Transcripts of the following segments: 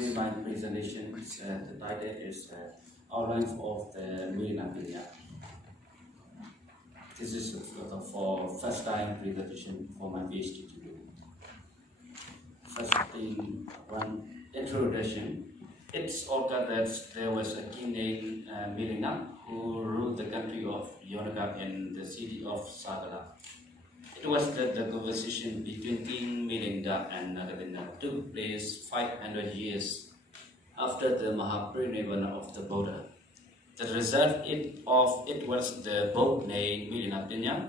today my presentation is the title is Outlines of the Milindapañha. This is for first time presentation for my PhD student. First thing, one introduction. It's occurred that there was a king named Milinda who ruled the country of Yonaga in the city of Sagala. It was that the conversation between King Milinda and Nagadena took place 500 years after the Mahaparinirvana of the Buddha. The result of it was the book named Milindapañha.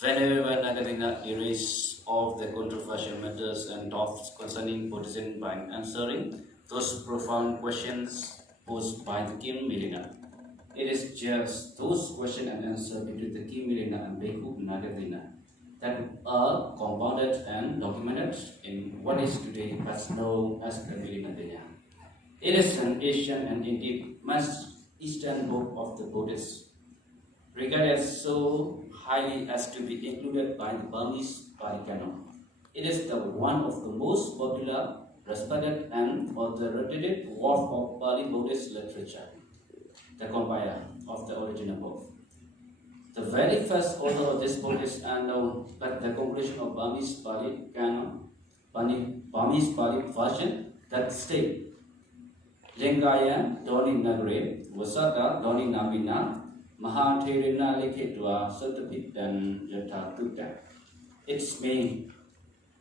Whenever Nagadena erased all the controversial matters and doubts concerning Buddhism by answering those profound questions posed by the King Milinda. It is just those questions and answers between the King Milinda and Bhikkhu Nagadena that are compounded and documented in what is today best known as the Milindapañha. It is an ancient and indeed most Eastern book of the Buddhists, regarded so highly as to be included by the Burmese Pali canon. It is the one of the most popular, respected and authoritative work of Pali Buddhist literature, the compiler of the original book. The very first author of this book is unknown, but the conclusion of Burmese Pali canon, Burmese Pali version that state Lingaya Doni Nagare, Wasaka Doni Namina, Mahathirina Likitwa Satapitan Yata Tuta. Its meaning.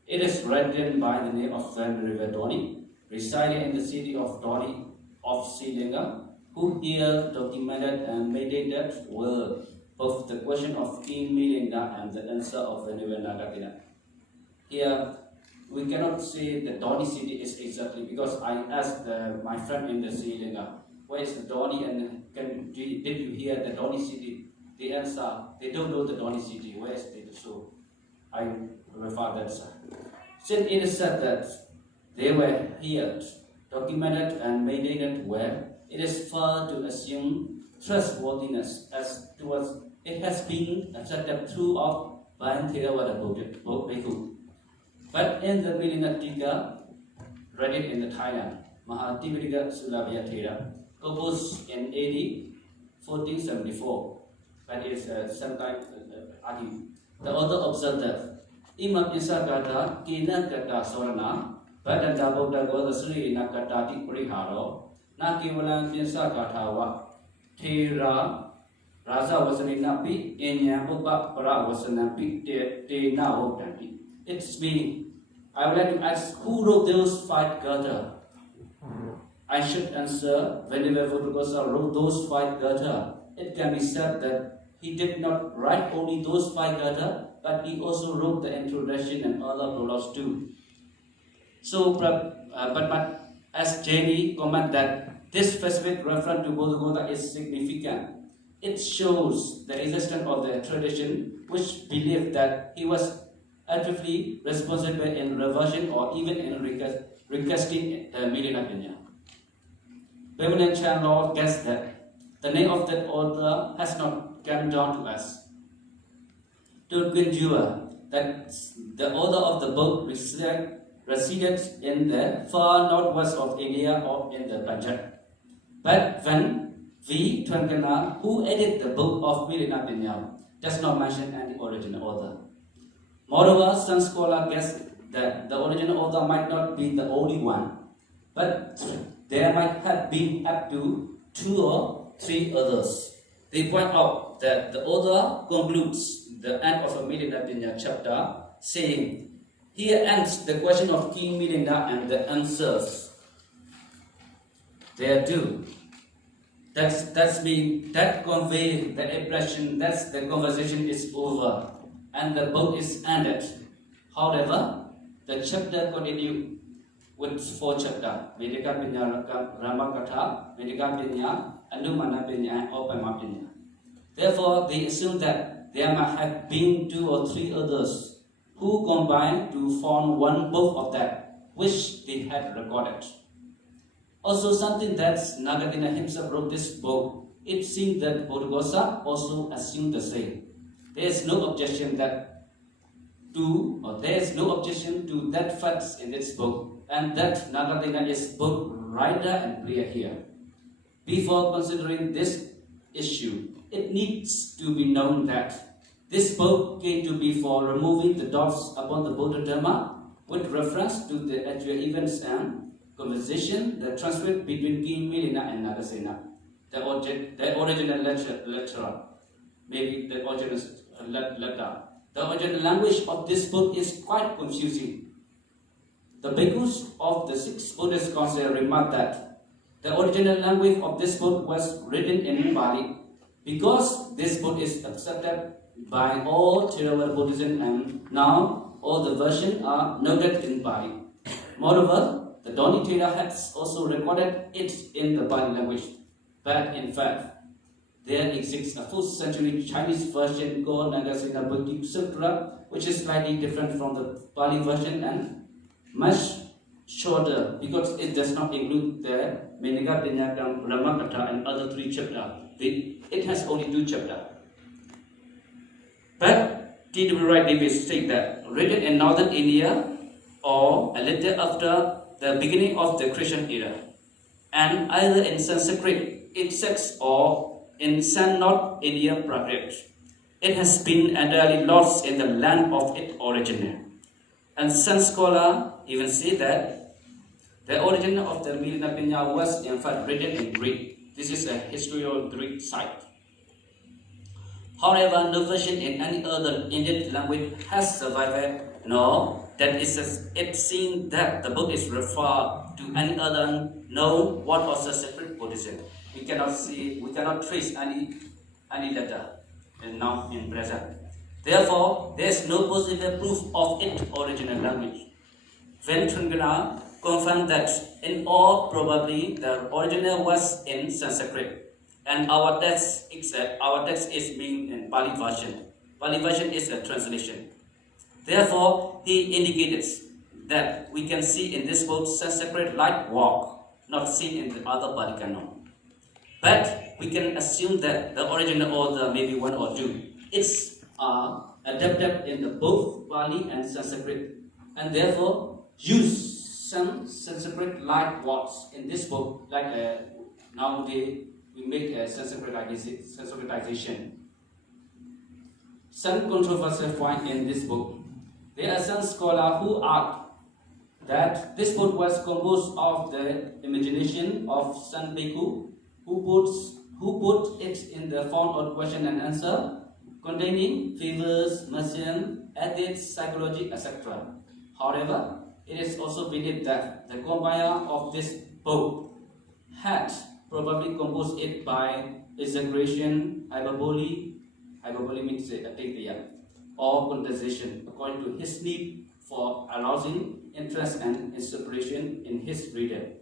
It is written by the name of Van River Doni, residing in the city of Doni of Sri Lanka, who here documented and meditated were both the question of King Milinda and the answer of Venerable Nagadena. Here, we cannot say the Doni city is exactly, because I asked my friend in the Sri Lanka, where is the Doni, and did you hear the Doni city? The answer, they don't know the Doni city, where is it? So I refer that. Since it is said that they were here, documented and meditated where, it is fair to assume trustworthiness as towards it has been accepted throughout by Theravada Bhikkhu. But in the Milindapañha, read it in the Thailand, Mahatipitaka Sulabhaya Thera, composed in AD 1474, but it's sometime the author observed that Imam Isakata Kina Kata Sorana, Badanda Buddha Goda Sri Nakatati Priharo, Nakiwalan Isakatawa, Thera. Raza Wasaninapi, Enya Upa Para Wasanapi, Te Nao Tampi. It's me. I would like to ask who wrote those 5 Gata? I should answer whenever Buddha wrote those 5 Gata. It can be said that he did not write only those 5 Gata, but he also wrote the introduction and other prologues too. So, but as Jenny comment that this specific reference to Buddha is significant. It shows the existence of the tradition which believed that he was actively responsible in reversion or even in requesting the Milindapañha. Permanent Chan Law guessed that the name of that author has not come down to us. To conjure that the author of the book resided in the far northwest of India or in the Punjab. But when V. Twankana, who edited the book of Milindapañha, does not mention any original author. Moreover, some scholars guess that the original author might not be the only one, but there might have been up to 2 or 3 others. They point out that the author concludes the end of a Milindapañha chapter saying, here ends the question of King Milinda and the answers there too. That conveys the impression that the conversation is over and the book is ended. However, the chapter continues with 4 chapters: Milindapañha, Ramakatha, Milindapañha, Anumanapañha, and Opamapañha. Therefore, they assume that there might have been 2 or 3 others who combined to form one book of that which they had recorded. Also, something that Nagadena himself wrote this book, it seems that Buddhaghosa also assumed the same. There is no objection to that facts in this book, and that Nagarjuna is both rider and player here. Before considering this issue, it needs to be known that this book came to be for removing the doubts upon the Buddha Dharma with reference to the actual events and conversation that transpired between King Milinda and Nagasena. The original letter, maybe the original letter. The original language of this book is quite confusing. The bhikkhus of the six Buddhist council remarked that the original language of this book was written in Pali because this book is accepted by all Theravada Buddhism and now all the versions are noted in Pali. Moreover, the Doni Thera has also recorded it in the Pali language, but in fact, there exists a 4th century Chinese version called Nagasena Bhakti Sutra, which is slightly different from the Pali version and much shorter because it does not include the Milindapañha, Ramakatha and other 3 chapters. It has only 2 chapters. But T.W. Wright Davis states that written in northern India or a little after the beginning of the Christian era, and either in Sanskrit insects or in San North India Prakrit. It has been entirely lost in the land of its origin. And some scholars even say that the origin of the Milindapañha was in fact written in Greek. This is a historical Greek site. However, no version in any other Indian language has survived, nor that it seems that the book is referred to any other known one or separate Buddhism. We cannot trace any letter now in present. Therefore, there is no possible proof of its original language. Ventrangana confirmed that in all probably the original was in Sanskrit, and our text is being in Pali version. Pali version is a translation. Therefore, he indicated that we can see in this book Sanskrit like walk, not seen in the other Pali canon. But we can assume that the original author, maybe 1 or 2, is adapted in the both Pali and Sanskrit, and therefore use some Sanskrit-like words in this book, like nowadays we make a Sanskritization. Some controversial point in this book. There are some scholars who argue that this book was composed of the imagination of some bhikkhu who put it in the form of question and answer containing fevers, mercian, ethics, psychology, etc. However, it is also believed that the compiler of this book had probably composed it by exaggeration, hyperbole means atithya, or condensation, according to his need for arousing interest and inspiration in his reader.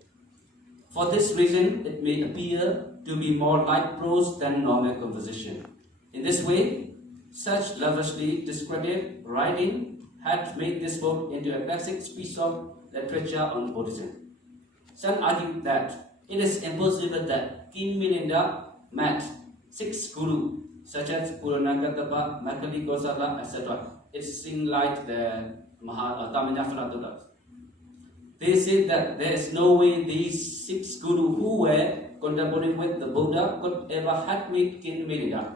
For this reason, it may appear to be more like prose than normal conversation. In this way, such lavishly descriptive writing had made this book into a classic piece of literature on Buddhism. Some argue that it is impossible that King Milinda met 6 gurus, such as Puranangatapa, Makali Gosala, etc. It seems like the Tamanya Philatulas. They say that there is no way these 6 gurus who were contemporary with the Buddha could ever have met King Milinda.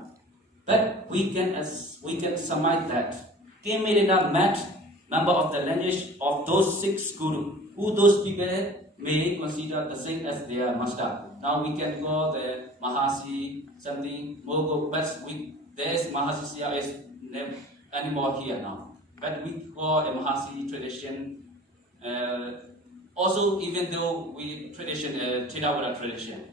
But we can surmise that King Milinda met member of the lineage of those 6 gurus, who those people may consider the same as their master. Now we can call the Mahasi something Mogo, but there is Mahasi Siya is never anymore here now. But we call a Mahasi tradition. Also, even though we tradition Theravada tradition.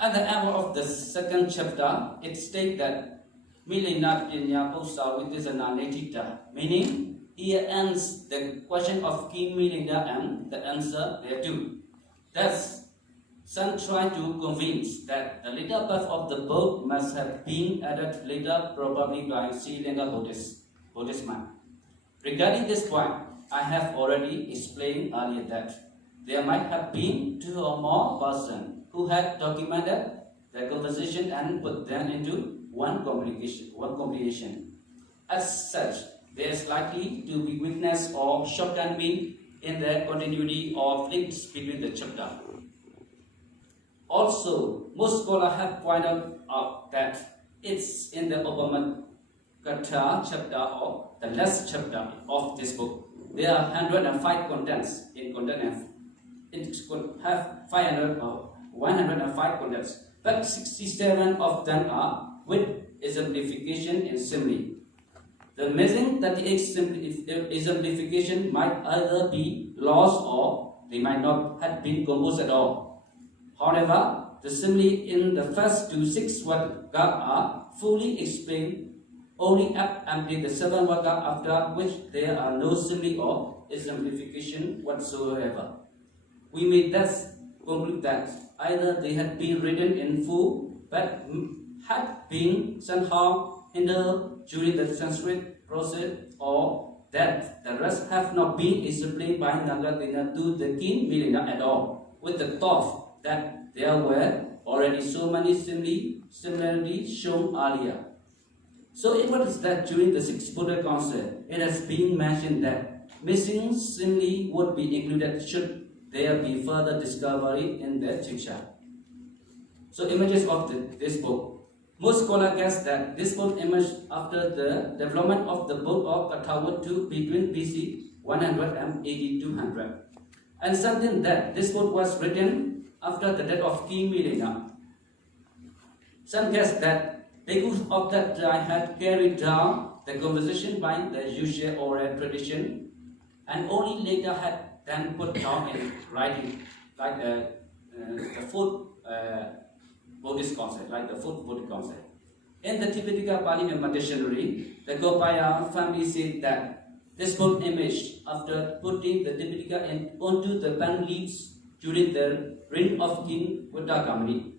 At the end of the 2nd chapter, it states that Milindapañha Usa Vidisana Netita, meaning here ends the question of King Milinda and the answer thereto. Thus, some try to convince that the later part of the book must have been added later, probably by Sri Lanka Buddhism. Regarding this point, I have already explained earlier that there might have been 2 or more persons who had documented the conversation and put them into one communication. As such, there is likely to be weakness or shortcoming in the continuity of links between the chapter. Also, most scholars have pointed out that it's in the Upamagata chapter or the last chapter of this book. There are 105 contents in content and it could have 105 contents, but 67 of them are with exemplification and simile. The missing 38 exemplification might either be lost or they might not have been composed at all. However, the simile in the first 6 words are fully explained only up until the 7th words, after which there are no simile or exemplification whatsoever. We may thus conclude that either they had been written in full but had been somehow hindered during the Sanskrit process, or that the rest have not been explained by Nagarjuna to the king Milinda at all, with the thought that there were already so many similarities shown earlier. So it was that during the 6th Buddha Council, it has been mentioned that missing simile would be included should there be further discovery in the Chiksha. So images of this book. Most scholars guess that this book emerged after the development of the book of Kathavattu between BC 100 and AD 200. And something that this book was written after the death of King Milinda. Some guess that because of that time had carried down the conversation by the usual oral tradition and only later had then put down in writing, like the fourth Buddhist concept, like the fourth Buddhist concept. In the Tipitaka Pali Member Dictionary, the Gopaya family said that this book emerged after putting the Tipitaka onto the palm leaves during the reign of King Buddhagamani.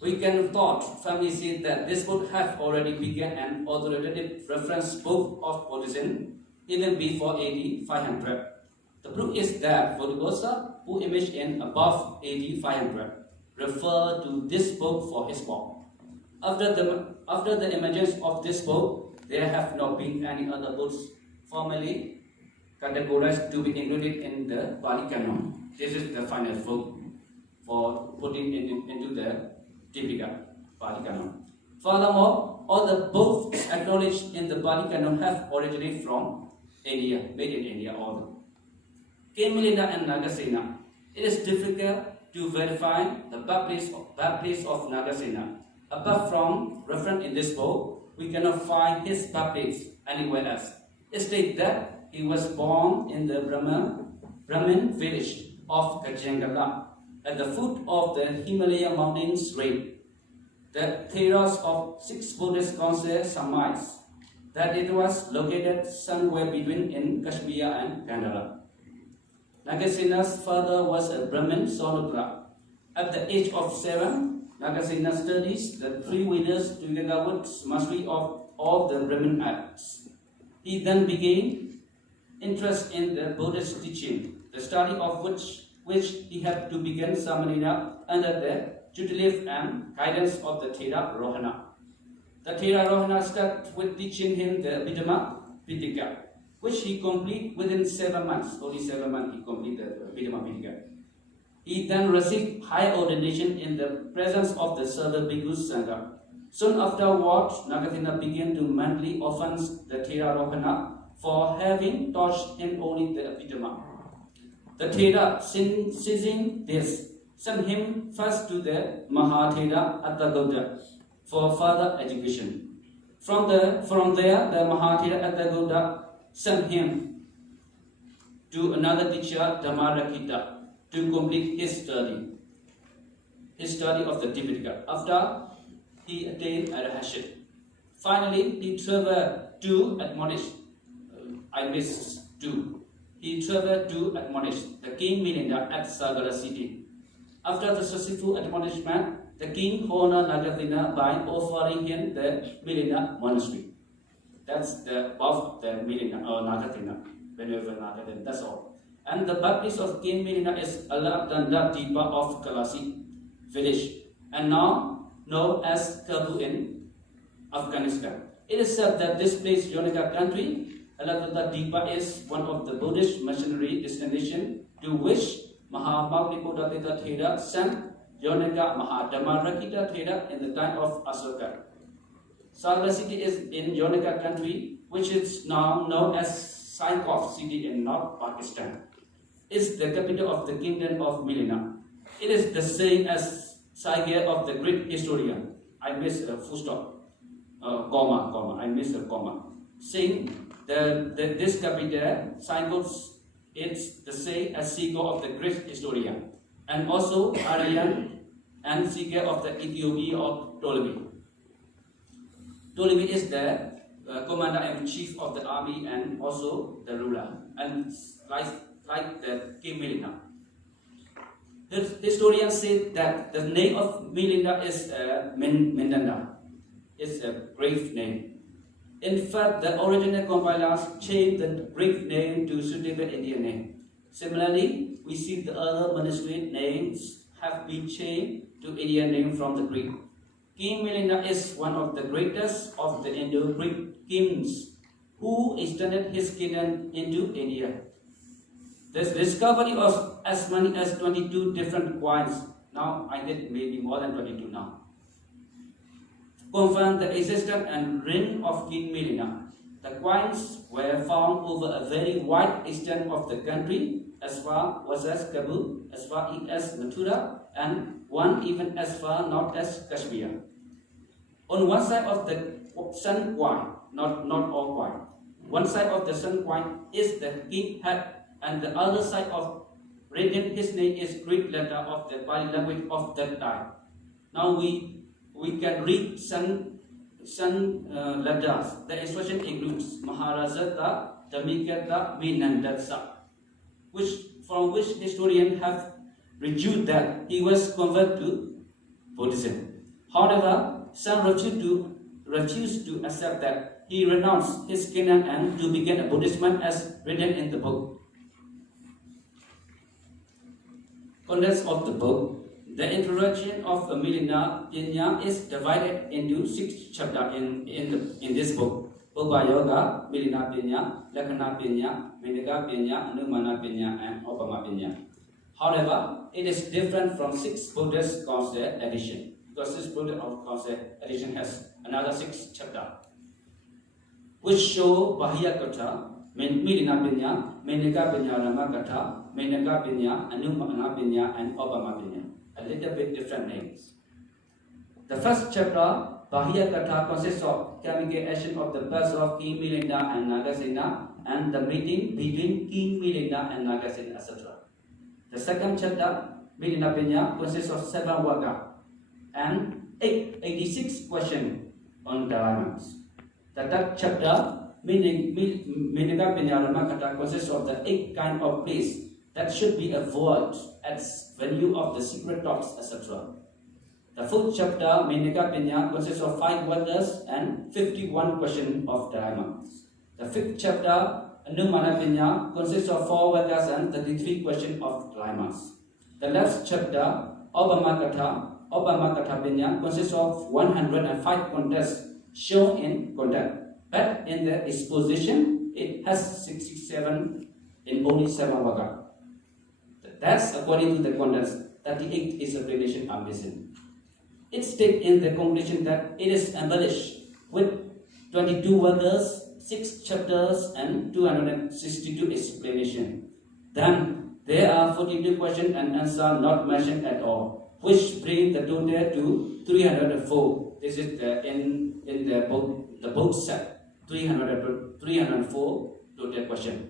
We can thought family said that this book had already begun an authoritative reference book of Buddhism even before AD 500. The proof is that Buddhaghosa, who emerged in above AD 500, referred to this book for his work. After the emergence of this book, there have not been any other books formally categorized to be included in the Pali Canon. This is the final book for putting into the Tipitaka Pali Canon. Furthermore, all the books acknowledged in the Pali Canon have originated from India, made in India, all. King Milinda and Nagasena. It is difficult to verify the birthplace of Nagasena. Apart from reference in this book, we cannot find his birthplace anywhere else. It states that he was born in the Brahmin village of Kajangala at the foot of the Himalaya mountains range. The theories of 6 Buddhist councils surmise that it was located somewhere between in Kashmir and Gandhara. Nagasena's father was a Brahmin Sonodra. At the age of 7, Nagasena studies the 3 Vedas together with mastery of all the Brahmin arts. He then began interest in the Buddhist teaching, the study of which he had to begin Samanina under the tutelage and guidance of the Thera Rohana. The Thera Rohana started with teaching him the Abhidhamma Pitaka, which he completed within 7 months. Only 7 months he completed the Abhidhamma Pitaka. He then received high ordination in the presence of the Sada Bhikkhu Sangha. Soon afterwards, Nagasena began to mentally offense the Thera Rohana for having taught him only the Abhidhamma. The Thera, seizing this, sent him first to the Mahathera Attagauda for further education. From there, the Mahathera Attagauda sent him to another teacher, Dhammarakita, to complete his study of the Tipitaka. After he attained arahantship, finally he traveled to admonish. He traveled to admonish the king Milinda at Sagara city. After the successful admonishment, the king honored Nagasena by offering him the Milinda monastery. That's the of the Milinda or Nagasena, whenever Nagasena. That's all. And the birthplace of King Milinda is Alakdanda Dipa of Kalasi village, and now known as Kabul in Afghanistan. It is said that this place, Yonika country, Alatata Dipa, is one of the Buddhist missionary destination to which Mahamaulipudatita Thera sent Yonika Mahadamarakita Thera in the time of Asoka. Salva city is in Yonika country, which is now known as Saikov city in North Pakistan. It's the capital of the kingdom of Milina. It is the same as Saige of the Greek historian. I miss a full stop. Comma. I miss a comma. Saying this capital cycles, it's the same as Sigo of the Greek historian, and also Aryan and Sige of the Ethiopia of Ptolemy. Ptolemy is the commander-in-chief of the army and also the ruler, and like the King Milinda. The historians say that the name of Milinda is Mindanda. It's a Greek name. In fact, the original compilers changed the Greek name to suitable Indian name. Similarly, we see the other manuscript names have been changed to Indian name from the Greek. King Milinda is one of the greatest of the Indo-Greek kings who extended his kingdom into India. The discovery of as many as 22 different coins, now I think maybe more than 22 now, confirmed the existence and reign of King Milinda. The coins were found over a very wide extent of the country, as far west as Kabul, as far east as Mathura, and one even as far north as Kashmir. On one side of the sun coin, not all coin, one side of the sun coin is the king head, and the other side of written his name is Greek letter of the Pali language of that time. Now we can read some letters. The instruction includes Maharajata, Damikata, Minandatsa, from which historians have reviewed that he was converted to Buddhism. However, some refused to accept that he renounced his kingdom and to become a Buddhism as written in the book. Contents of the book. The introduction of Milindapañha is divided into 6 chapters in this book. Upa Yoga, Milindapañha, Lakkhanapañha, Milindapañha, Anumanapañha, and Obamapañha. However, it is different from 6 Buddhist concept edition, because 6 Buddhist concept edition has another 6 chapters, which show Bahya Katha, Milindapañha, Milindapañha Ramakatha, Milindapañha, Anumanapañha, and Obamapañha. A little bit different names. The first chapter, Bahya Katha, consists of communication of the birth of King Milinda and Nagasena and the meeting between King Milinda and Nagasena, etc. The second chapter, Milindapañha, consists of 7 waka and 86 questions on diamonds. The third chapter, Milindapañha Ramakatha, consists of the 8 kind of place that should be avoided as venue of the secret talks, etc. The fourth chapter, Milindapañha, consists of 5 wonders and 51 questions of diamonds. The fifth chapter, Anumanapañha, consists of 4 wonders and 33 questions of diamonds. The last chapter, Obamakathapanya, consists of 105 contests shown in content, but in the exposition, it has 67 in only 7 waka. That's according to the contents. 38 is a relation are missing. It states in the conclusion that it is embellished with 22 words, 6 chapters, and 262 explanations. Then there are 42 questions and answers not mentioned at all, which bring the total to 304. This is in the book set 304 total question.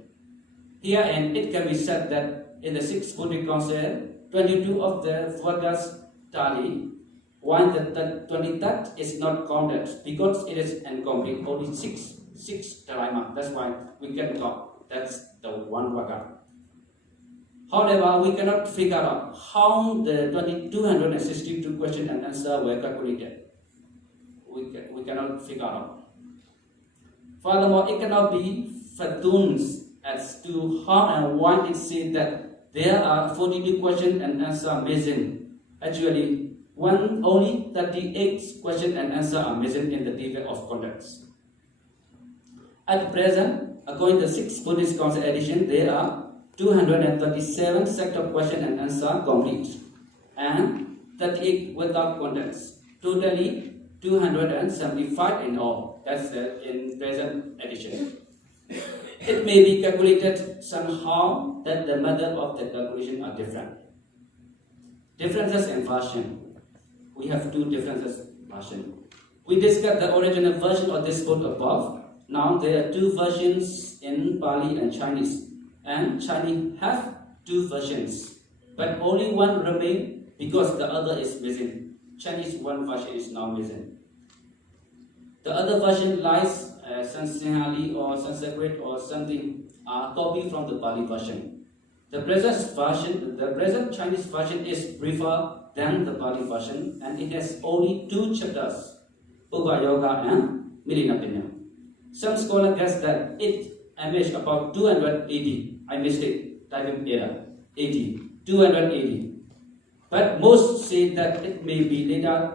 Here, and it can be said that in the 6 Buddhist concept, 22 of the words tally, while the 23rd is not counted because it is incomplete. Only 6 dilemma. That's why we can count. That's the 1 waka. However, we cannot figure out how the 262 questions and answers were calculated. We cannot figure out. Furthermore, it cannot be fathomed as to how and why it said that there are 42 questions and answers missing. Actually, only 38 questions and answers are missing in the table of contents. At present, according to the 6th Buddhist Council edition, there are 237 set of question and answer complete and 38 without contents. Totally 275 in all. That's in present edition. It may be calculated somehow that the method of the calculation are different. Differences in version. We have two differences in version. We discussed the original version of this book above. Now there are two versions in Pali and Chinese. And Chinese have two versions. But only one remains because the other is missing. Chinese one version is now missing. The other version lies Sanskrit or Sanskrit or something copied from the Pali version. The present Chinese version is briefer than the Pali version, and it has only 2 chapters, Upa Yoga and Milindapañha. Some scholars guess that it imaged about 280. I missed it, typing error. 280. But most say that it may be later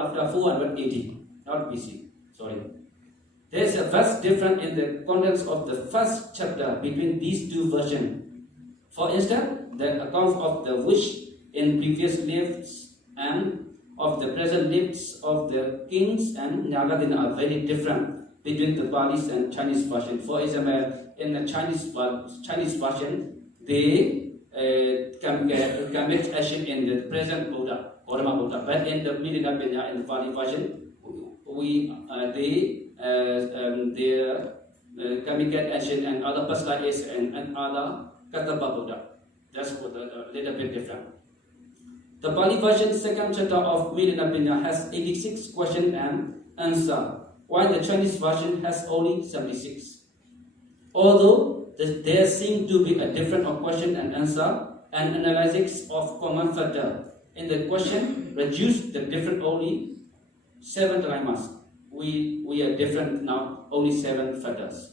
after 480, not BC. Sorry. There is a vast difference in the contents of the first chapter between these two versions. For instance, the accounts of the wish in previous lives and of the present lives of the kings and Nagadina are very different between the Pali and Chinese version. For example, in the Chinese version, they commit action in the present Buddha, Gautama Buddha. But in the Milindapañha, in the Pali version, they commit action and other pasta is and other Kattapa Buddha. That's a little bit different. The Pali version second chapter of Milindapañha has 86 question and answer, while the Chinese version has only 76. Although there seem to be a difference of question and answer and analysis of common factor. In the question, reduce the different only 7 dilemmas. We are different now, only 7 factors.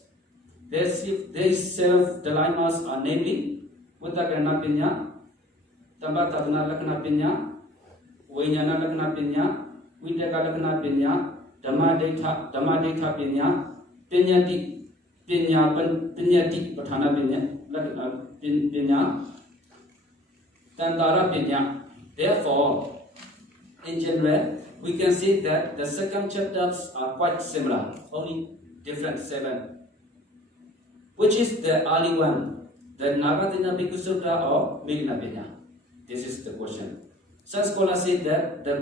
These 7 dilemmas are namely Uttakaranapañha, Tambatabnalakanapañha, Vijnanalakanapañha, Vidakalakanapañha, Dhammadethapañha, Pinyati Pathanapañha, Tantarapañha. Therefore, in general, we can see that the second chapters are quite similar, only different 7. Which is the early one, the Nagadina Bhikkhu Sutta or Milindapañha? This is the question. Some scholars say that the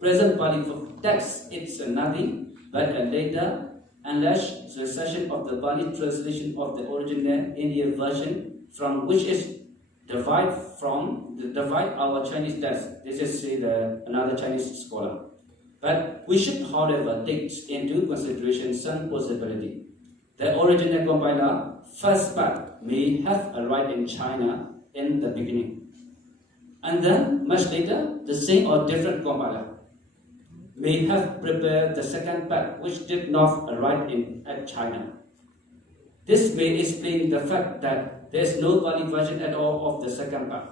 present Pali text is nothing but a later enlarged recession of the Pali translation of the original Indian version, from which is divide our Chinese text. This is another Chinese scholar. But we should, however, take into consideration some possibility. The original compiler first part may have arrived in China in the beginning, and then much later the same or different compiler may have prepared the second part which did not arrive at China. This may explain the fact that there is no Pali version at all of the second part.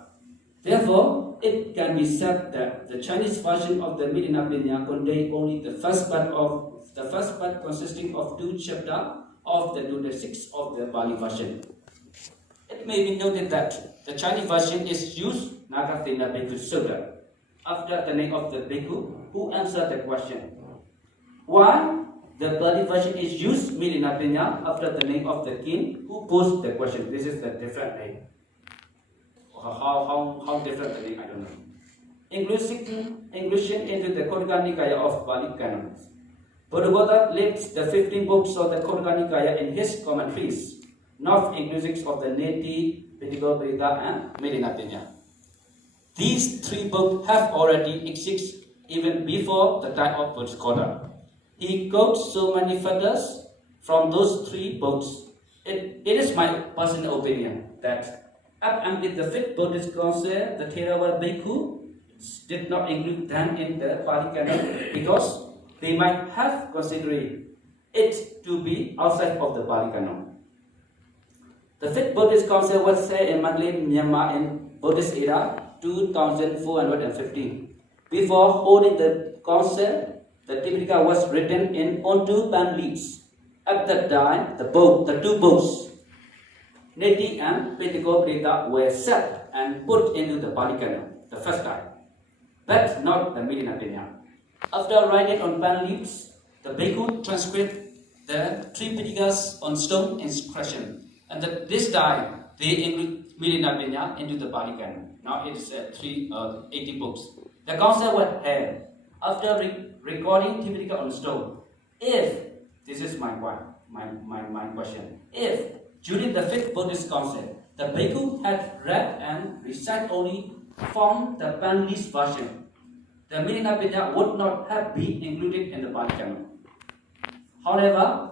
Therefore, it can be said that the Chinese version of the Milindapañha contains only the first part consisting of 2 chapters of the 26 of the Pali version. It may be noted that the Chinese version is used Nagadina Bhikkhu Sutta after the name of the bhikkhu who answered the question, while the Pali version is used Milindapañha after the name of the king who posed the question. This is the different name. How different the name, I don't know. Inclusion into the Khuddaka Nikaya of Pali canons. Buddha lists the 15 books of the Khuddaka Nikaya in his commentaries, not inclusive of the Neti, Pitagora, and Milindapañha. These 3 books have already existed even before the time of Buddha. He quotes so many factors from those 3 books. It is my personal opinion that up until the 5th Buddhist Council, the Theravada Bhikkhu did not include them in the Pali canon because they might have considered it to be outside of the Pali canon. The 5th Buddhist Council was held in Mandalay, Myanmar in Buddhist era 2415. Before holding the council, the Tipitaka was written in on 2 palm leaves. At that time, the two boats, Neti and Petticoat were set and put into the Bali Canal the first time, but not the Milindapañha. After writing on palm leaves, the Bhikkhu transcribed the three Pitikas on stone inscription, and this time they include Milindapañha into the Bali Canal. Now it is 80 books. The concept was held after recording Tipitaka on stone. If this is my question, if during the fifth Buddhist concept, the Bhikkhu had read and recited only from the Panlist version, the Milindapañha would not have been included in the Bali Canon. However,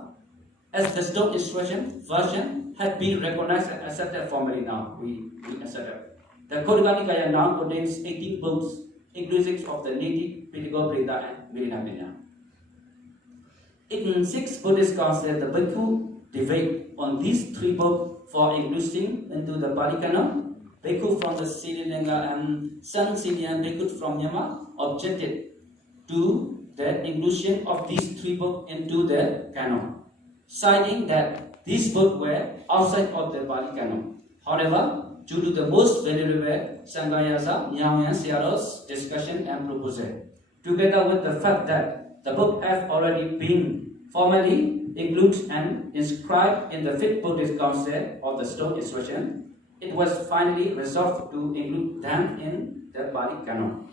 as the stone instruction version had been recognized and accepted formally now, we accept it. The Khodaka Nikaya now contains 18 books, inclusive of the native Pitagora and Milindapañha. In six Buddhist concepts, the Bhikkhu debate on these three books for including into the Bali Canon. Bhikkhu from the Sri Lanka and some Syrian Bhikkhu from Myanmar objected to the inclusion of these three books into the canon, citing that these books were outside of the Bali Canon. However, due to the most venerable Sangayasa Nyawyan Searo's discussion and proposal, together with the fact that the book have already been formally included and inscribed in the fifth Buddhist council of the stone instruction, it was finally resolved to include them in the Bali Canon.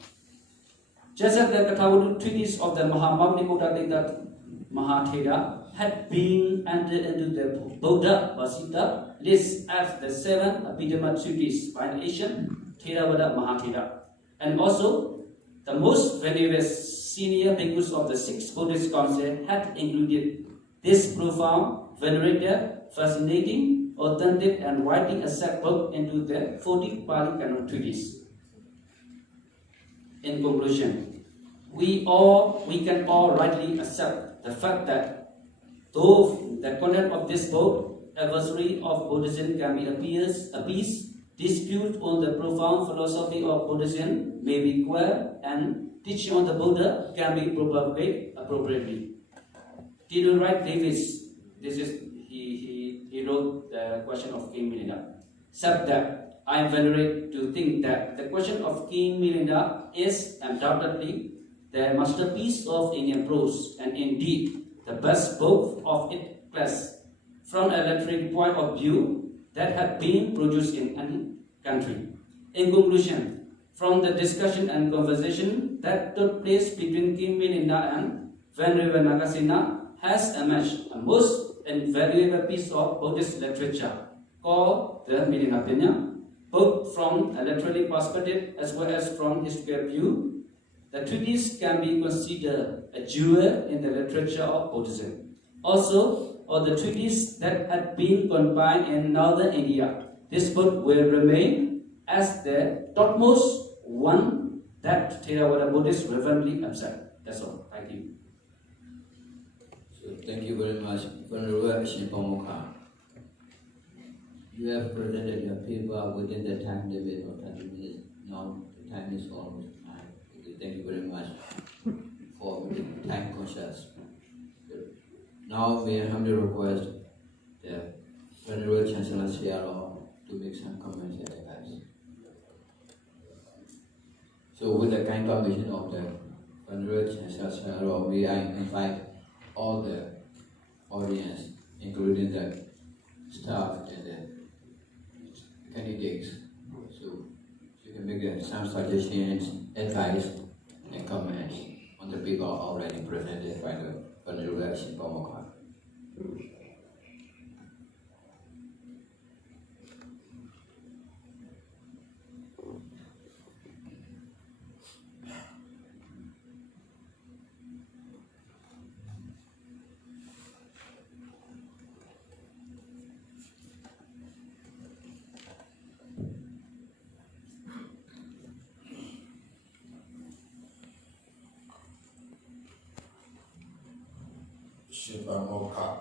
Just as the Kathavadu treatise of the Mahamagnibuddha Mahathera had been entered into the Buddha Vasita list as the seven Abhidhamma treatises by the Asian Theravada Mahathera, and also the most venerable senior bhikkhus of the sixth Buddhist council had included this profound, venerated, fascinating, authentic, and widely accepted book into the 40 Pali Canon treatise. In conclusion, we can all rightly accept the fact that though the content of this book, Adversary of Buddhism, can be appeased, dispute on the profound philosophy of Buddhism may be queer, and teaching on the Buddha can be propagated appropriately. Theodore Wright Davis, he wrote the question of King Milinda, said that I am venerated to think that the question of King Milinda is undoubtedly the masterpiece of Indian prose, and indeed the best book of its class from a literary point of view that had been produced in any country. In conclusion, from the discussion and conversation that took place between King Milinda and Venerable Nagasena has emerged a most invaluable piece of Buddhist literature called the Milindapañha, both from a literary perspective as well as from historical view. The treatise can be considered a jewel in the literature of Buddhism. Also, of the treatises that had been compiled in northern India, this book will remain as the topmost one that Theravada Buddhists reverently accept. That's all. Thank you. So thank you very much, Venerable Shinpamukha. You have presented your paper within the time limit of 30 minutes. Now the time is almost 9. Okay, thank you very much for being time conscious. Now may I humbly request the Venerable Chancellor Siaro to make some comments and advice. So with the kind permission of the Venerable Chancellor Siaro, may I invite all the audience, including the staff and the candidates, so you can make some suggestions, advice, and comments on the paper already presented by the Venerable Shinpamukha. Shinpamukha,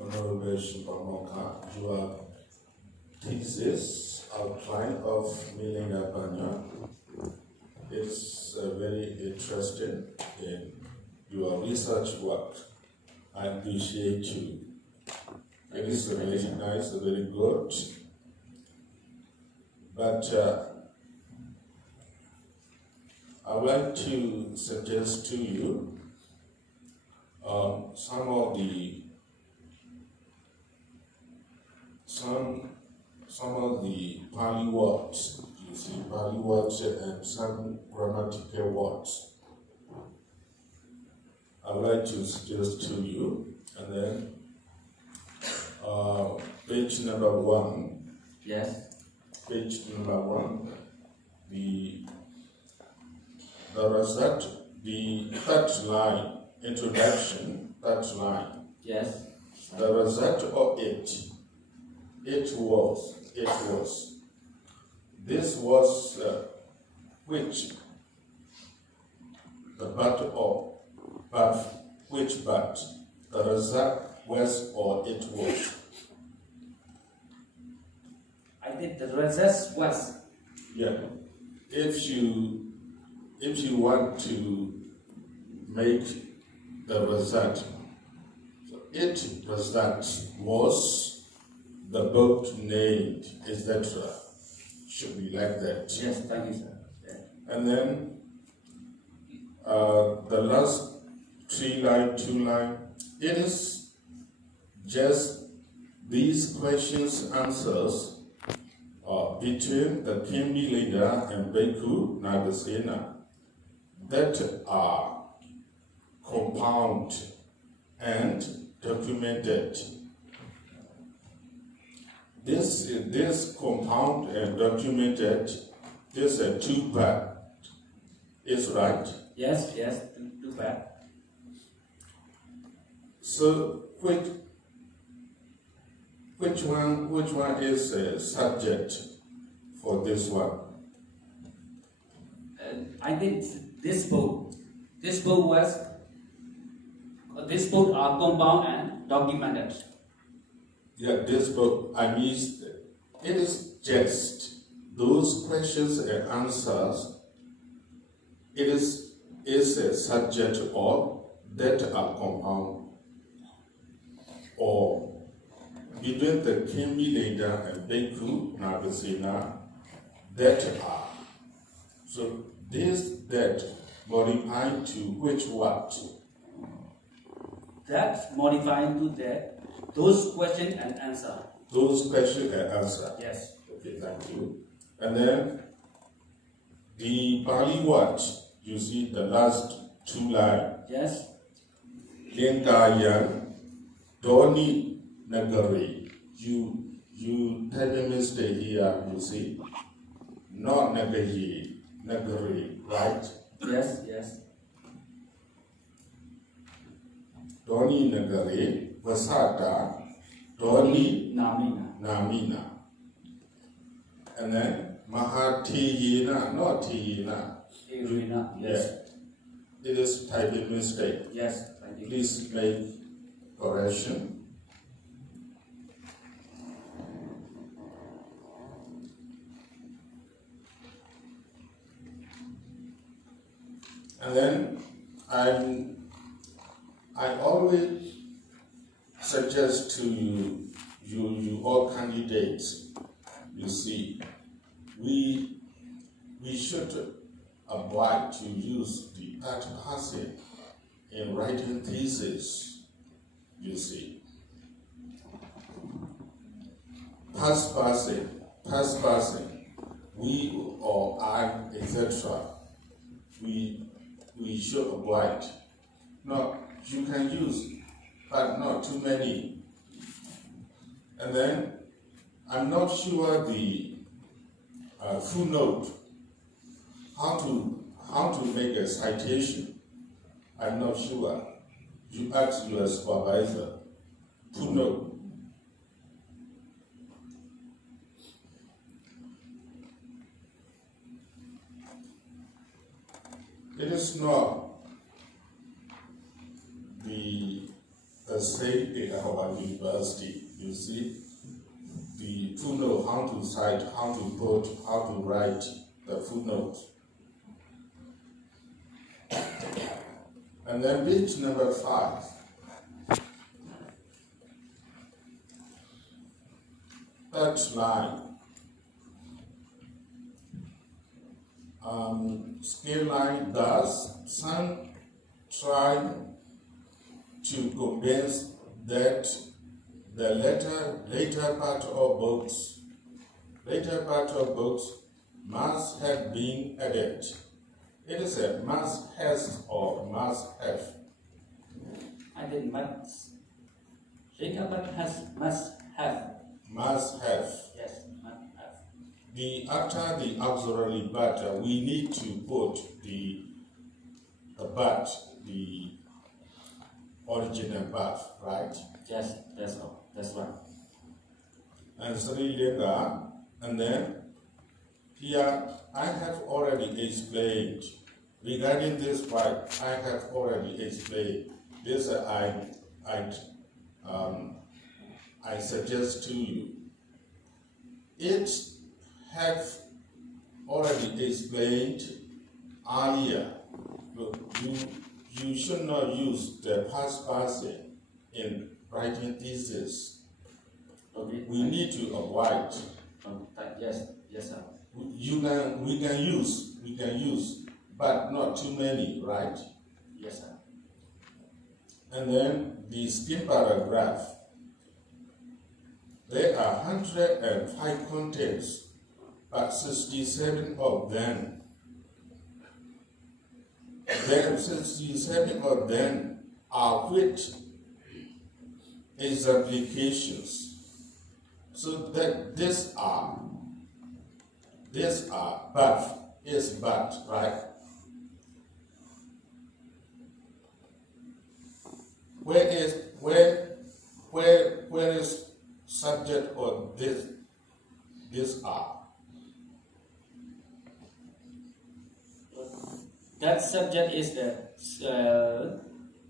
Honorable Shinpamukha, your thesis outline of Milindapañha is very interesting in your research work. I appreciate you. It is very nice, very good. But I would like to suggest to you some of the Pali words. You see, Pali words and some grammatical words. I would like to suggest to you, and then page number 1. Yes. Page number 1. The third line, introduction, third line. Yes. The result of it was. This was which, the but of, but which but, the result was or it was. I think the result was. Yeah. If you want to make the result, so it result was the boat named, etc. Should be like that. Yes, thank you, sir. Yeah. And then the last 2 line, it is just these questions answers between the King Milinda and Bhikkhu Nagasena that are compound and documented. This compound and documented, this 2-part is right. Yes, too bad. So which one is a subject for this one? I think this boat are compound and documented. Yeah, this book, I mean, it is just those questions and answers. It is a subject or that are compound, or between the King Milinda and Bhikkhu Nagasena that are. So this that modified to which what? That modified to that. Those question and answer. Those question and answer. Yes. Okay, thank you. And then the Pali words, you see the last 2 lines. Yes. Linkayan Doni Nagari. You type a mistake here, you see. Not Nagari, Nagari, right? Yes. Doni Nagari. Vasata, Doni Namina. And then Mahatiyena, not Tiyena. Yes. It is typing mistake. Yes, thank you. Please make correction. And then I always suggest to you all candidates, you see, we should avoid to use the third person in writing thesis, you see. Past person, we or I, etc. We should avoid. No, you can use, but not too many. And then I'm not sure the footnote, how to make a citation. I'm not sure. You ask your supervisor. Footnote. It is not the same in our university. You see, the footnote, how to cite, how to put, how to write the footnote. And then page number 5. Third line. Scale line, thus some try to convince that the later part of books must have been added. It is a must has or must have. I think must. Later part has must have. Must have. Yes, must have. After the auxiliary but, we need to put the but, the original but, right? Yes, that's all. That's right. And Sri Lanka, and then here I have already explained regarding this part. I have already explained this. I suggest to you. It have already explained earlier. You should not use the past person in writing thesis. Okay. We need to avoid. Yes, sir. We can use, but not too many, right? Yes, sir. And then the skin paragraph. There are 105 contents, but 67 of them. Then 67 of them are with exemplifications. So that these are but is but, right? Where is subject or this are? That subject is the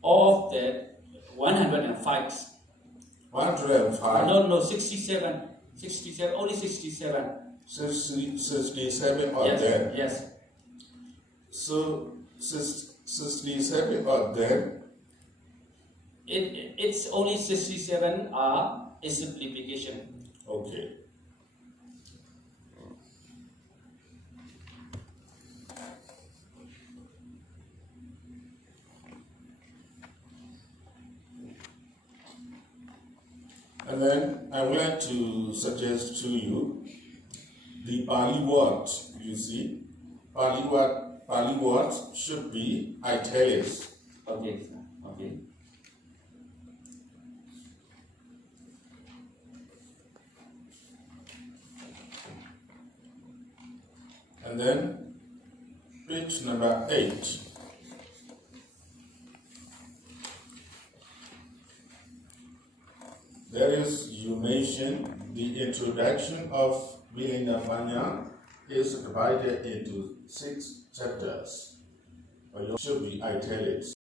of the 105. 105. No, 67, only 67. 67 of Yes, them. yes. So 67 of them. It's only 67 are a simplification. Okay. And then I would like to suggest to you the Pali word. You see, Pali word should be italics. Okay, sir. Okay. And then page number 8. There is, you mentioned, the introduction of Milindapañha is divided into 6 chapters. But it should be italics.